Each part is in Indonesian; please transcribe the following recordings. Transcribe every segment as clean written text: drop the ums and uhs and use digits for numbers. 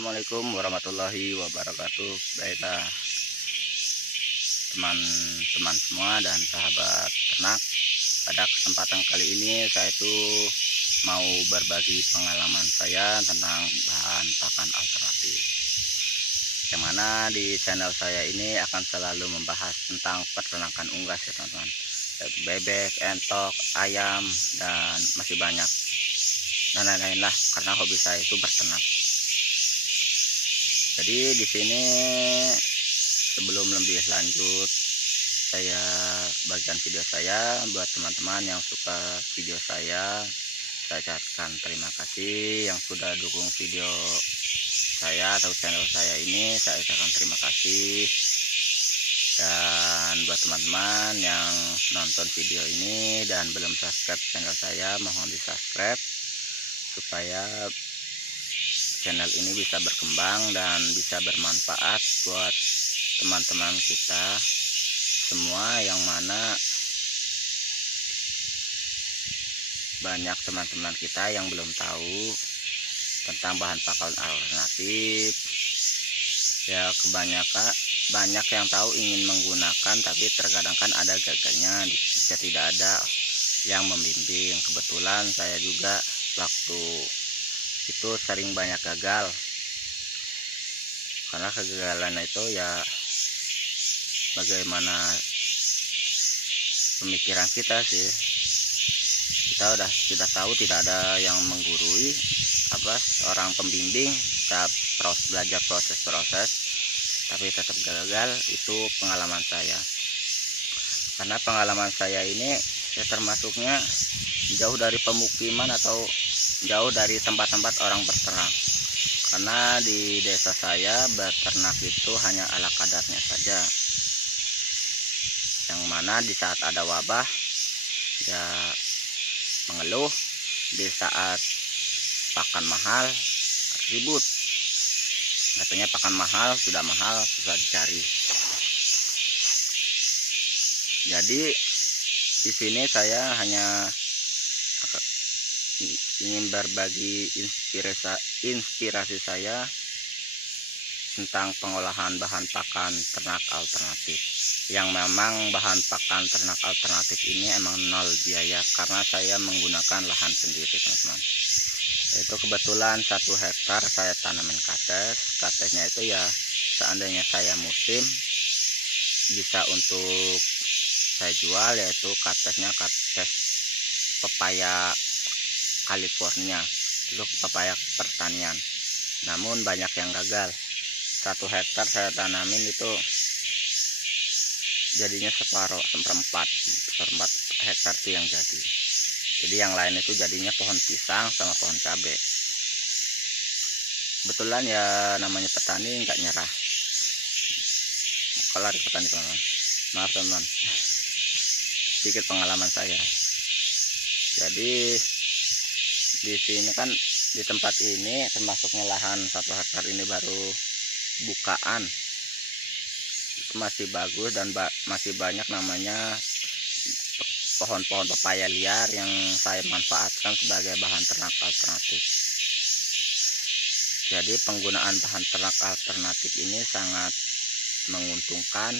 Assalamualaikum warahmatullahi wabarakatuh. Baiklah teman-teman semua dan sahabat ternak, pada kesempatan kali ini saya itu mau berbagi pengalaman saya tentang bahan pakan alternatif, yang mana di channel saya ini akan selalu membahas tentang peternakan unggas ya teman-teman, yaitu bebek, entok, ayam, dan masih banyak dan lain-lain lah, karena hobi saya itu berternak. Jadi di sini sebelum lebih lanjut, saya bagikan video saya buat teman-teman yang suka video saya ucapkan terima kasih. Yang sudah dukung video saya atau channel saya ini, saya ucapkan terima kasih. Dan buat teman-teman yang nonton video ini dan belum subscribe channel saya, mohon di subscribe supaya channel ini bisa berkembang dan bisa bermanfaat buat teman-teman kita semua, yang mana banyak teman-teman kita yang belum tahu tentang bahan pakan alternatif. Ya, kebanyakan banyak yang tahu ingin menggunakan, tapi terkadang kan ada gagalnya jika tidak ada yang membimbing. Kebetulan saya juga waktu itu sering banyak gagal, karena kegagalan itu ya bagaimana pemikiran kita sih. Kita sudah tahu tidak ada yang menggurui, orang pembimbing, kita belajar proses, tapi tetap gagal. Itu pengalaman saya, karena pengalaman saya ini ya termasuknya jauh dari pemukiman atau jauh dari tempat-tempat orang berternak, karena di desa saya beternak itu hanya ala kadarnya saja, yang mana di saat ada wabah ya mengeluh, di saat pakan mahal ribut, katanya pakan mahal, sudah mahal susah dicari. Jadi di sini saya hanya ingin berbagi inspirasi saya tentang pengolahan bahan pakan ternak alternatif, yang memang bahan pakan ternak alternatif ini emang nol biaya, karena saya menggunakan lahan sendiri teman-teman. Itu kebetulan 1 hektar saya tanamin katesnya itu ya seandainya saya musim bisa untuk saya jual, yaitu kates pepaya California, itu pepaya pertanian. Namun banyak yang gagal. 1 hektar saya tanamin itu jadinya seperempat hektar itu yang jadi. Jadi yang lain itu jadinya pohon pisang sama pohon cabai. Kebetulan ya namanya petani nggak nyerah. Kalau dari petani teman-teman, maaf teman-teman, sedikit pengalaman saya. Jadi di sini kan, di tempat ini termasuknya lahan 1 hektar ini baru bukaan, itu masih bagus dan masih banyak namanya pohon-pohon pepaya liar yang saya manfaatkan sebagai bahan ternak alternatif. Jadi penggunaan bahan ternak alternatif ini sangat menguntungkan,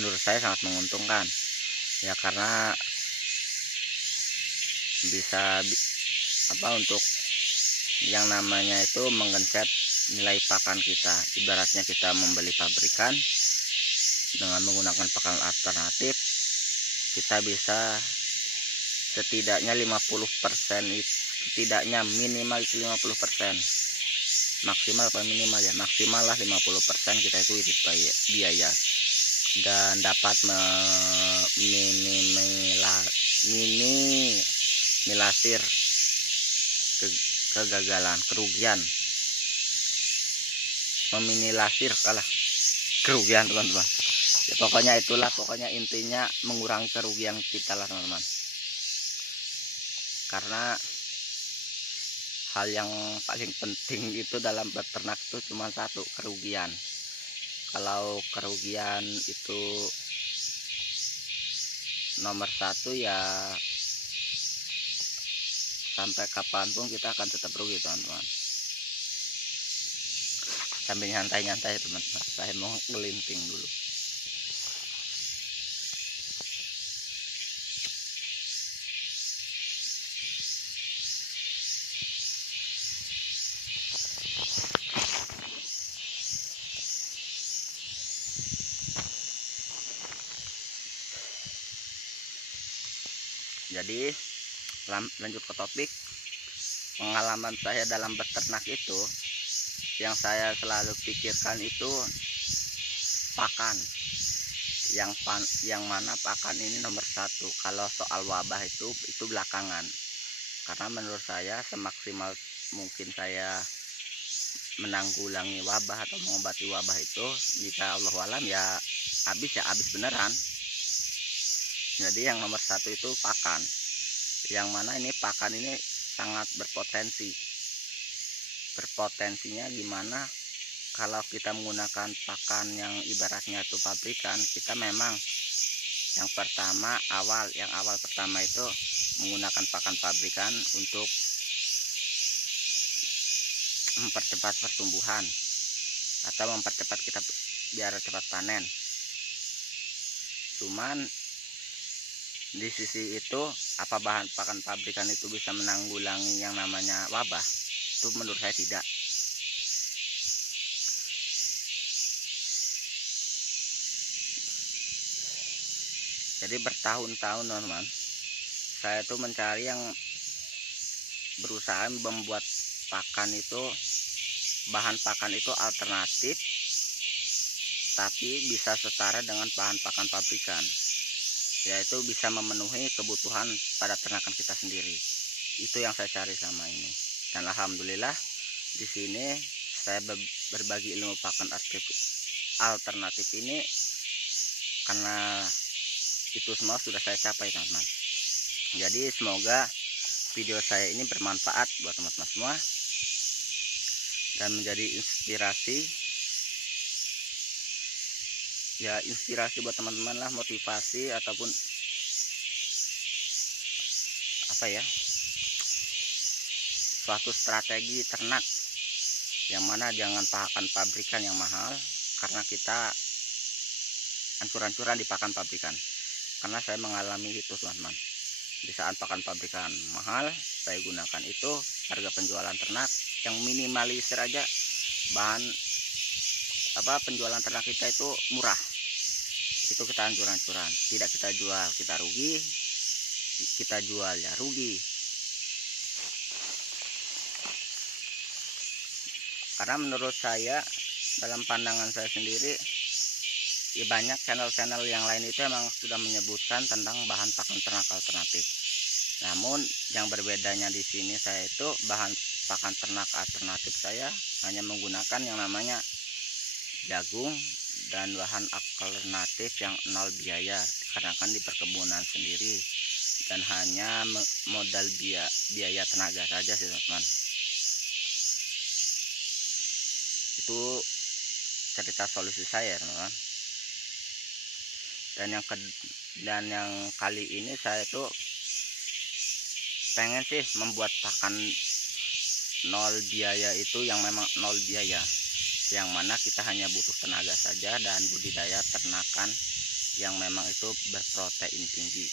menurut saya sangat menguntungkan ya, karena bisa untuk yang namanya itu menggencet nilai pakan kita. Ibaratnya kita membeli pabrikan, dengan menggunakan pakan alternatif kita bisa setidaknya 50%, setidaknya minimal itu 50%, maksimal apa minimal ya, maksimal lah 50% kita itu irit biaya, dan dapat minimalisir kegagalan, kerugian, meminimalisir kerugian teman-teman ya, pokoknya intinya mengurangi kerugian kita lah teman-teman. Karena hal yang paling penting itu dalam beternak itu cuma satu, kerugian. Kalau kerugian itu nomor 1 ya, sampai kapanpun kita akan tetap rugi teman-teman. sambil nyantai-nyantai teman-teman, saya mau gelinting dulu. Jadi lanjut ke topik. Pengalaman saya dalam beternak itu, yang saya selalu pikirkan itu pakan. Yang mana pakan ini nomor satu. Kalau soal wabah itu belakangan. Karena menurut saya semaksimal mungkin saya menanggulangi wabah atau mengobati wabah itu, jika Allah alam ya habis beneran. Jadi yang nomor satu itu pakan, yang mana ini pakan ini sangat berpotensinya gimana kalau kita menggunakan pakan yang ibaratnya itu pabrikan. Kita memang yang awal pertama itu menggunakan pakan pabrikan untuk mempercepat pertumbuhan atau mempercepat kita biar cepat panen. Cuman di sisi itu, apa bahan pakan pabrikan itu bisa menanggulangi yang namanya wabah? Itu menurut saya tidak. Jadi bertahun-tahun teman-teman, saya itu mencari yang berusaha membuat bahan pakan itu alternatif, tapi bisa setara dengan bahan pakan pabrikan, yaitu bisa memenuhi kebutuhan pada ternakan kita sendiri. Itu yang saya cari selama ini, dan alhamdulillah di sini saya berbagi ilmu pakan alternatif ini, karena itu semua sudah saya capai teman-teman. Jadi semoga video saya ini bermanfaat buat teman-teman semua dan menjadi inspirasi buat teman-teman lah, motivasi ataupun suatu strategi ternak, yang mana jangan pakan pabrikan yang mahal, karena kita ancur-ancuran di pakan pabrikan. Karena saya mengalami itu teman-teman, di saat pakan pabrikan mahal, saya gunakan itu, harga penjualan ternak yang minimalisir aja, penjualan ternak kita itu murah, itu kita ancur-ancuran, tidak kita jual kita rugi, kita jual ya rugi. Karena menurut saya, dalam pandangan saya sendiri, ya banyak channel-channel yang lain itu emang sudah menyebutkan tentang bahan pakan ternak alternatif. Namun yang berbedanya di sini, saya itu bahan pakan ternak alternatif saya hanya menggunakan yang namanya jagung dan bahan alternatif yang nol biaya, dikarenakan di perkebunan sendiri dan hanya modal biaya tenaga saja sih teman-teman. Itu cerita solusi saya teman-teman. Dan yang kali ini saya tuh pengen sih membuat pakan nol biaya itu, yang memang nol biaya, yang mana kita hanya butuh tenaga saja dan budidaya ternakan yang memang itu berprotein tinggi,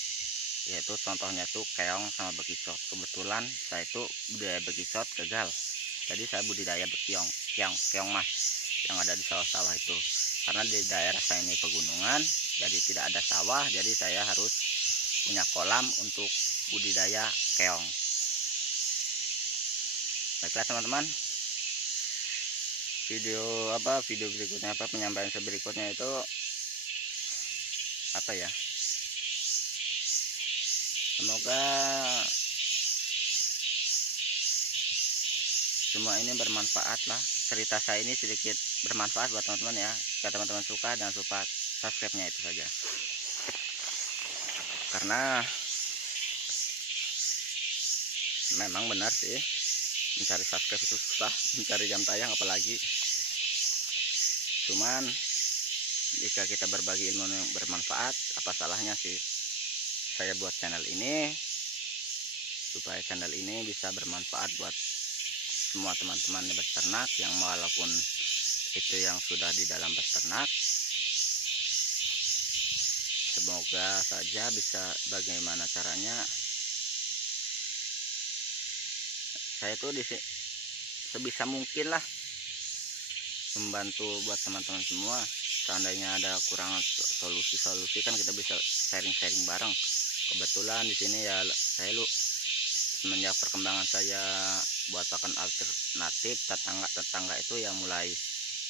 yaitu contohnya tuh keong sama bekicot. Kebetulan saya itu budidaya bekicot gagal, jadi saya budidaya keong mas yang ada di sawah-sawah itu. Karena di daerah saya ini pegunungan, jadi tidak ada sawah, jadi saya harus punya kolam untuk budidaya keong. Baiklah teman-teman, video berikutnya, penyampaian berikutnya itu semoga semua ini bermanfaat lah. Cerita saya ini sedikit bermanfaat buat teman-teman ya. Jika teman-teman suka, jangan lupa subscribe-nya itu saja. Karena memang benar sih, mencari subscribe itu susah, mencari jam tayang apalagi. Cuman jika kita berbagi ilmu yang bermanfaat, apa salahnya sih saya buat channel ini, supaya channel ini bisa bermanfaat buat semua teman-teman beternak yang walaupun itu yang sudah di dalam beternak. Semoga saja bisa, bagaimana caranya saya tuh sebisa mungkin lah membantu buat teman-teman semua. Seandainya ada kurang solusi-solusi kan kita bisa sharing-sharing bareng. Kebetulan di sini ya saya semenjak perkembangan saya buat pakan alternatif, tetangga itu yang mulai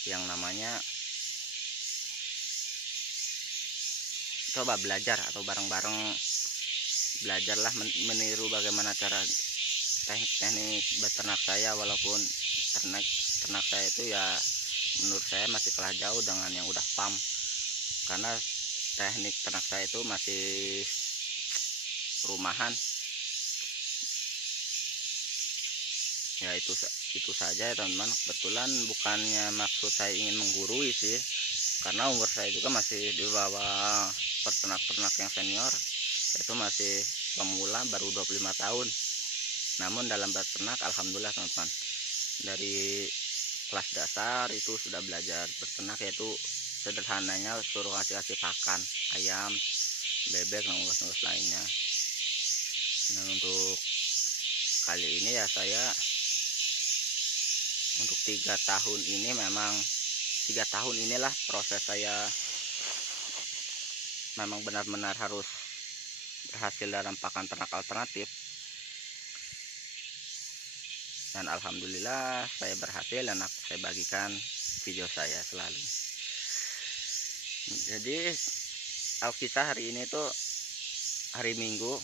yang namanya coba belajar atau bareng-bareng belajarlah meniru bagaimana cara teknik beternak saya. Walaupun ternak saya itu ya menurut saya masih kalah jauh dengan yang udah farm, karena teknik ternak saya itu masih rumahan. Ya itu saja ya teman-teman. Kebetulan bukannya maksud saya ingin menggurui sih, karena umur saya juga masih di bawah peternak-peternak yang senior, itu masih pemula baru 25 tahun. Namun dalam beternak alhamdulillah teman-teman, dari kelas dasar itu sudah belajar beternak, yaitu sederhananya suruh kasih pakan ayam, bebek, dan unggas-unggas lainnya. Nah untuk kali ini ya saya untuk 3 tahun ini, memang 3 tahun inilah proses saya memang benar-benar harus berhasil dalam pakan ternak alternatif, dan alhamdulillah saya berhasil dan saya bagikan video saya selalu. Jadi kita hari ini tuh hari Minggu,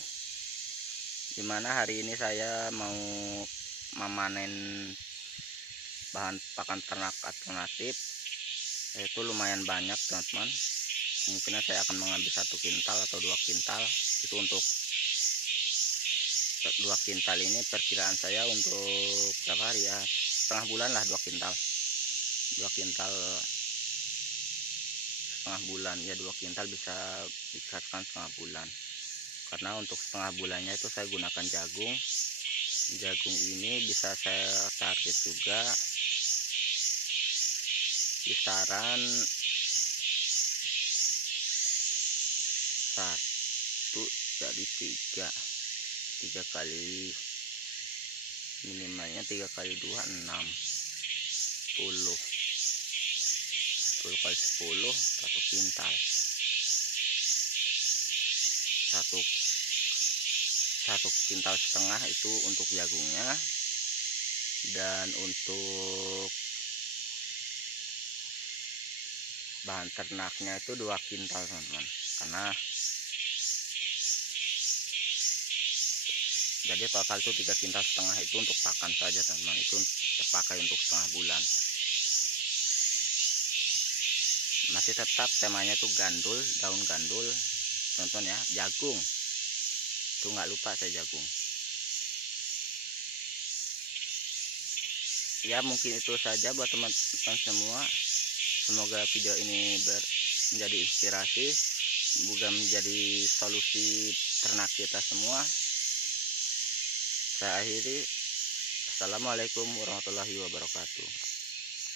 dimana hari ini saya mau memanen bahan pakan ternak alternatif, yaitu lumayan banyak teman-teman. Mungkin saya akan mengambil 1 kintal atau 2 kintal. Itu untuk 2 kintal ini perkiraan saya untuk berapa hari ya, setengah bulan lah. 2 kintal setengah bulan ya, 2 kintal bisa dikatakan setengah bulan, karena untuk setengah bulannya itu saya gunakan jagung ini bisa saya target juga kisaran 1 jadi 3 kali, minimalnya 3 kali 2 6, 10 kali 10 1 kintal, 1 kintal setengah itu untuk jagungnya. Dan untuk bahan ternaknya itu 2 kintal teman-teman, karena jadi total itu 3 kintal setengah itu untuk pakan saja teman-teman, itu terpakai untuk setengah bulan. Masih tetap temanya tuh gandul, daun gandul teman-teman ya, jagung itu nggak lupa saya jagung. Ya mungkin itu saja buat teman-teman semua. Semoga video ini menjadi inspirasi, semoga menjadi solusi ternak kita semua. Saya akhiri. Assalamualaikum warahmatullahi wabarakatuh.